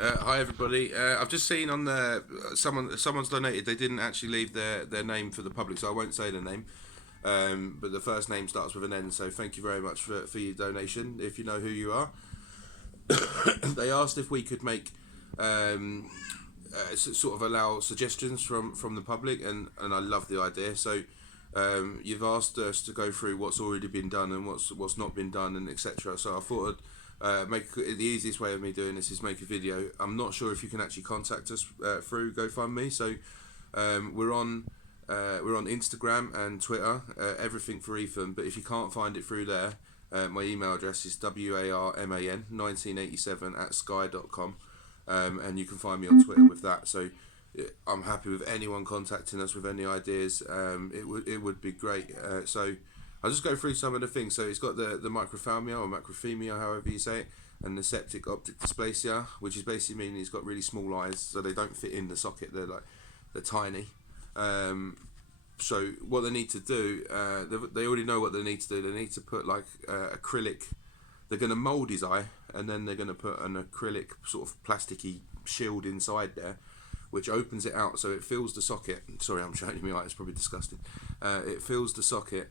Hi everybody. I've just seen on the someone's donated. They didn't actually leave their name for the public, so I won't say the name. But the first name starts with an N. So thank you very much for your donation. If you know who you are, they asked if we could make sort of allow suggestions from the public, and I love the idea. So you've asked us to go through what's already been done and what's not been done and etc. So I thought make the easiest way of me doing this is make a video. I'm not sure if you can actually contact us through GoFundMe. So we're on Instagram and Twitter, everything for Ethan. But if you can't find it through there, my email address is warman1987 at sky.com, and you can find me on Twitter with that. So I'm happy with anyone contacting us with any ideas. It would be great. So I'll just go through some of the things. So it's got the microphthalmia or macrophemia, however you say it, and the septic optic dysplasia, which is basically meaning he's got really small eyes, so they don't fit in the socket. They're tiny. So what they need to do, they already know what they need to do. They need to put like acrylic. They're going to mould his eye, and then they're going to put an acrylic sort of plasticky shield inside there, which opens it out so it fills the socket. Sorry, I'm showing you my eye. It's probably disgusting. It fills the socket.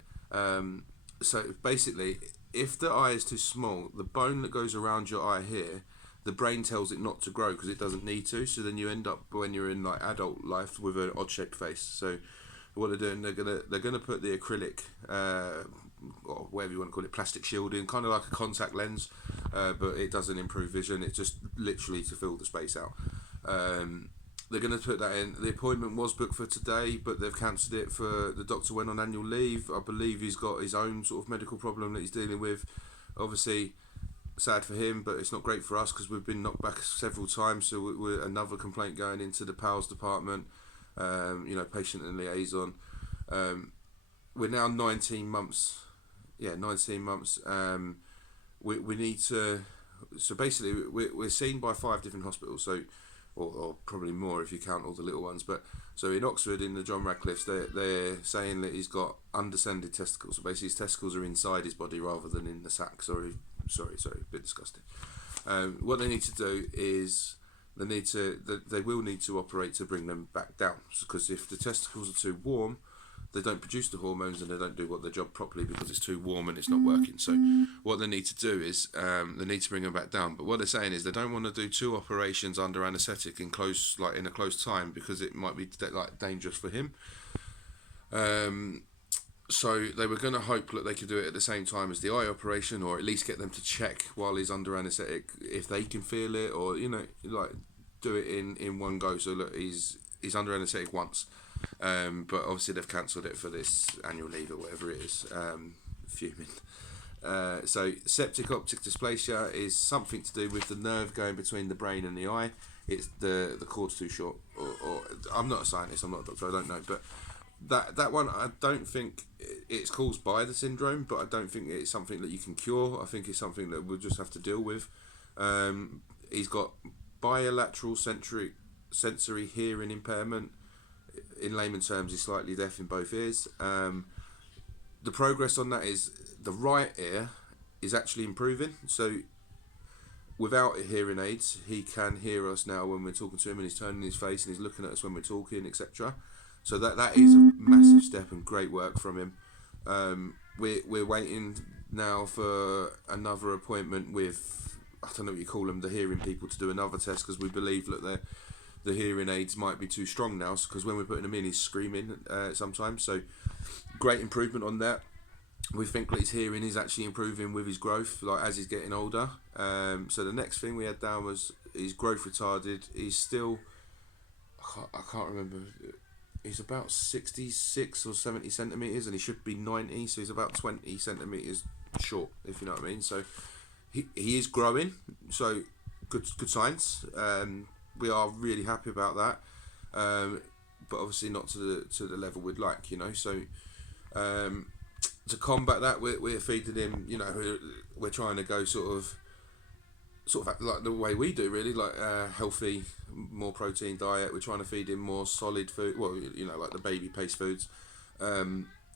So basically, if the eye is too small, the bone that goes around your eye here, the brain tells it not to grow because it doesn't need to. So then you end up when you're in like adult life with an odd-shaped face. So what they're doing, they're gonna put the acrylic, or whatever you want to call it, plastic shield in, kind of like a contact lens, but it doesn't improve vision. It's just literally to fill the space out. They're going to put that in. The appointment was booked for today, but they've cancelled it for the doctor went on annual leave. I believe he's got his own sort of medical problem that he's dealing with. Obviously, sad for him, but it's not great for us because we've been knocked back several times. So we're another complaint going into the PALS department, patient and liaison. We're now 19 months. Yeah, 19 months. We need to. So basically, we're seen by 5 different hospitals. So or probably more if you count all the little ones. But so in Oxford, in the John Radcliffe's, they're saying that he's got undescended testicles. So basically, his testicles are inside his body rather than in the sac. Sorry, a bit disgusting. What they need to do is they will need to operate to bring them back down, because if the testicles are too warm, they don't produce the hormones and they don't do their job properly because it's too warm and it's not working. So what they need to do is they need to bring them back down. But what they're saying is they don't want to do 2 operations under anaesthetic in a close time because it might be dangerous for him. So they were going to hope that they could do it at the same time as the eye operation, or at least get them to check while he's under anaesthetic if they can feel it, or do it in one go. So look, he's under anaesthetic once. But obviously they've cancelled it for this annual leave or whatever it is. Fuming. So septic optic dysplasia is something to do with the nerve going between the brain and the eye. It's the cord's too short, or I'm not a scientist, I'm not a doctor, I don't know, but that one, I don't think it's caused by the syndrome, but I don't think it's something that you can cure. I think it's something that we'll just have to deal with. He's got bilateral sensory hearing impairment. In layman's terms, he's slightly deaf in both ears. The progress on that is the right ear is actually improving. So without hearing aids, he can hear us now when we're talking to him, and he's turning his face and he's looking at us when we're talking, etc. So that is a massive step and great work from him. We're waiting now for another appointment with, I don't know what you call them, the hearing people, to do another test, because we believe that the hearing aids might be too strong now, because when we're putting them in, he's screaming sometimes. So great improvement on that. We think that his hearing is actually improving with his growth, like as he's getting older. So the next thing we had down was he's growth retarded. He's still, I can't remember, he's about 66 or 70 centimetres, and he should be 90, so he's about 20 centimetres short, if you know what I mean. So he is growing, so good signs. We are really happy about that, but obviously not to the level we'd like, So to combat that, we're feeding him. We're trying to go sort of like the way we do, really, like healthy, more protein diet. We're trying to feed him more solid food. Well, like the baby paste foods,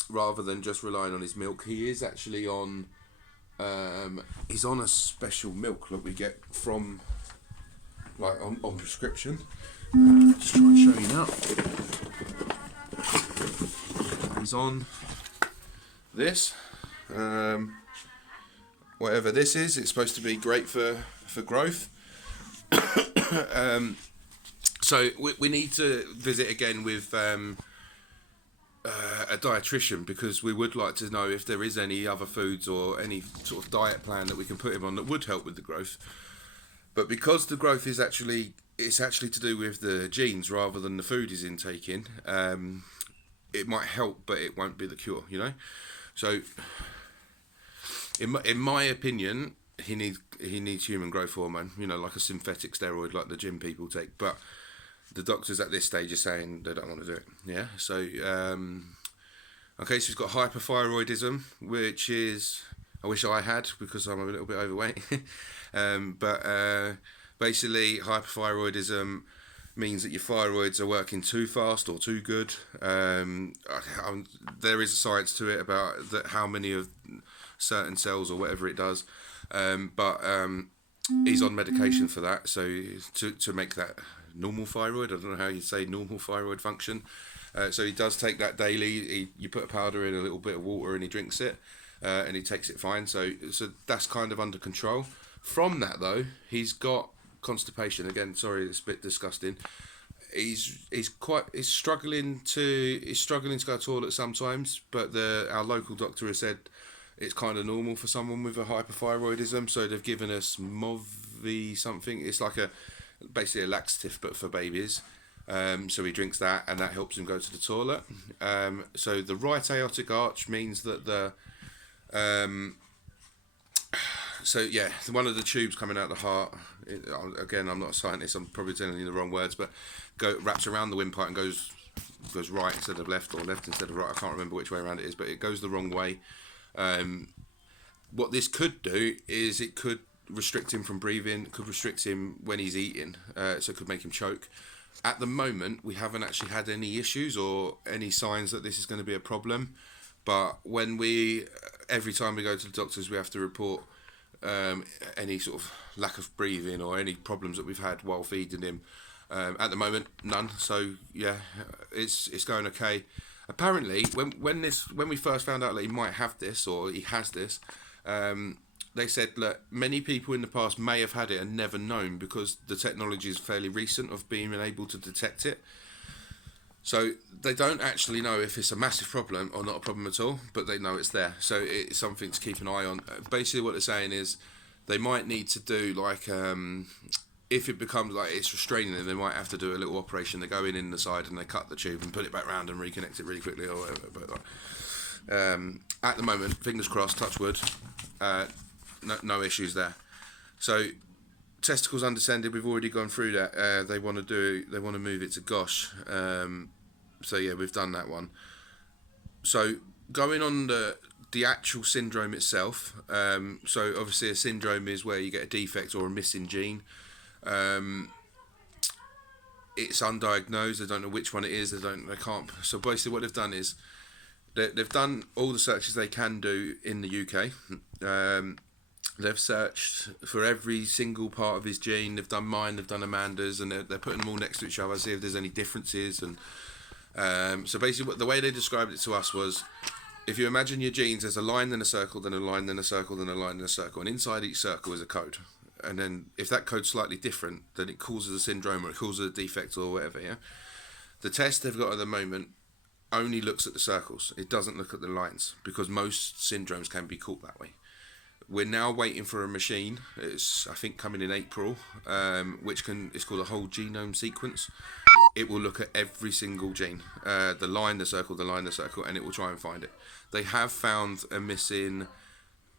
rather than just relying on his milk. He is actually on. He's on a special milk that we get from like on prescription. Just try and show you now. He's on this. Whatever this is, it's supposed to be great for growth. So we need to visit again with a dietitian, because we would like to know if there is any other foods or any sort of diet plan that we can put him on that would help with the growth. But because the growth is actually to do with the genes rather than the food he's intaking, it might help, but it won't be the cure, you know. So in my opinion, he needs human growth hormone, you know, like a synthetic steroid like the gym people take. But the doctors at this stage are saying they don't want to do it. Yeah. So okay, so he's got hyperthyroidism, which is, I wish I had, because I'm a little bit overweight. But basically, hyperthyroidism means that your thyroids are working too fast or too good. There is a science to it about that, how many of certain cells or whatever it does. But he's on medication for that, so to make that normal thyroid. I don't know how you say normal thyroid function. So he does take that daily. You put a powder in a little bit of water and he drinks it, and he takes it fine. So that's kind of under control. From that though, he's got constipation again. Sorry, it's a bit disgusting. He's struggling to go to the toilet sometimes, but our local doctor has said it's kind of normal for someone with a hyperthyroidism. So they've given us Movi something. It's like basically a laxative, but for babies. So he drinks that, and that helps him go to the toilet. So the right aortic arch means that so yeah, one of the tubes coming out of the heart, again, I'm not a scientist, I'm probably telling you the wrong words, but wraps around the windpipe and goes right instead of left, or left instead of right. I can't remember which way around it is, but it goes the wrong way. What this could do is it could restrict him from breathing, could restrict him when he's eating, so it could make him choke. At the moment, we haven't actually had any issues or any signs that this is going to be a problem, but every time we go to the doctors, we have to report any sort of lack of breathing or any problems that we've had while feeding him. At the moment, none. So yeah, it's going okay. Apparently, when we first found out that he might have this, or he has this, they said that many people in the past may have had it and never known, because the technology is fairly recent of being able to detect it. So they don't actually know if it's a massive problem or not a problem at all, but they know it's there. So it's something to keep an eye on. Basically what they're saying is they might need to do like, if it becomes like it's restraining them, they might have to do a little operation. They go in the side and they cut the tube and put it back round and reconnect it really quickly or whatever. But at the moment, fingers crossed, touch wood, no issues there. So testicles undescended, we've already gone through that. They want to move it to Gosh. So yeah, we've done that one. So going on the actual syndrome itself. So obviously a syndrome is where you get a defect or a missing gene. It's undiagnosed. They don't know which one it is. They can't. So basically, what they've done is they've done all the searches they can do in the UK. They've searched for every single part of his gene. They've done mine. They've done Amanda's, and they're putting them all next to each other, see if there's any differences. And so basically, the way they described it to us was, if you imagine your genes, there's a line, then a circle, then a line, then a circle, then a line, then a circle, and inside each circle is a code. And then if that code's slightly different, then it causes a syndrome or it causes a defect or whatever. Yeah. The test they've got at the moment only looks at the circles. It doesn't look at the lines, because most syndromes can be caught that way. We're now waiting for a machine. It's, I think, coming in April, it's called a whole genome sequence. It will look at every single gene, the line, the circle, the line, the circle, and it will try and find it. They have found a missing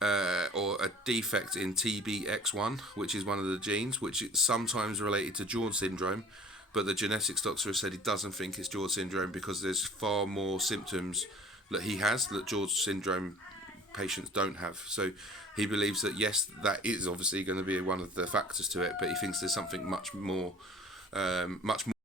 or a defect in TBX1, which is one of the genes, which is sometimes related to George syndrome, but the genetics doctor has said he doesn't think it's George syndrome, because there's far more symptoms that he has that George syndrome patients don't have. So he believes that yes, that is obviously going to be one of the factors to it, but he thinks there's something much more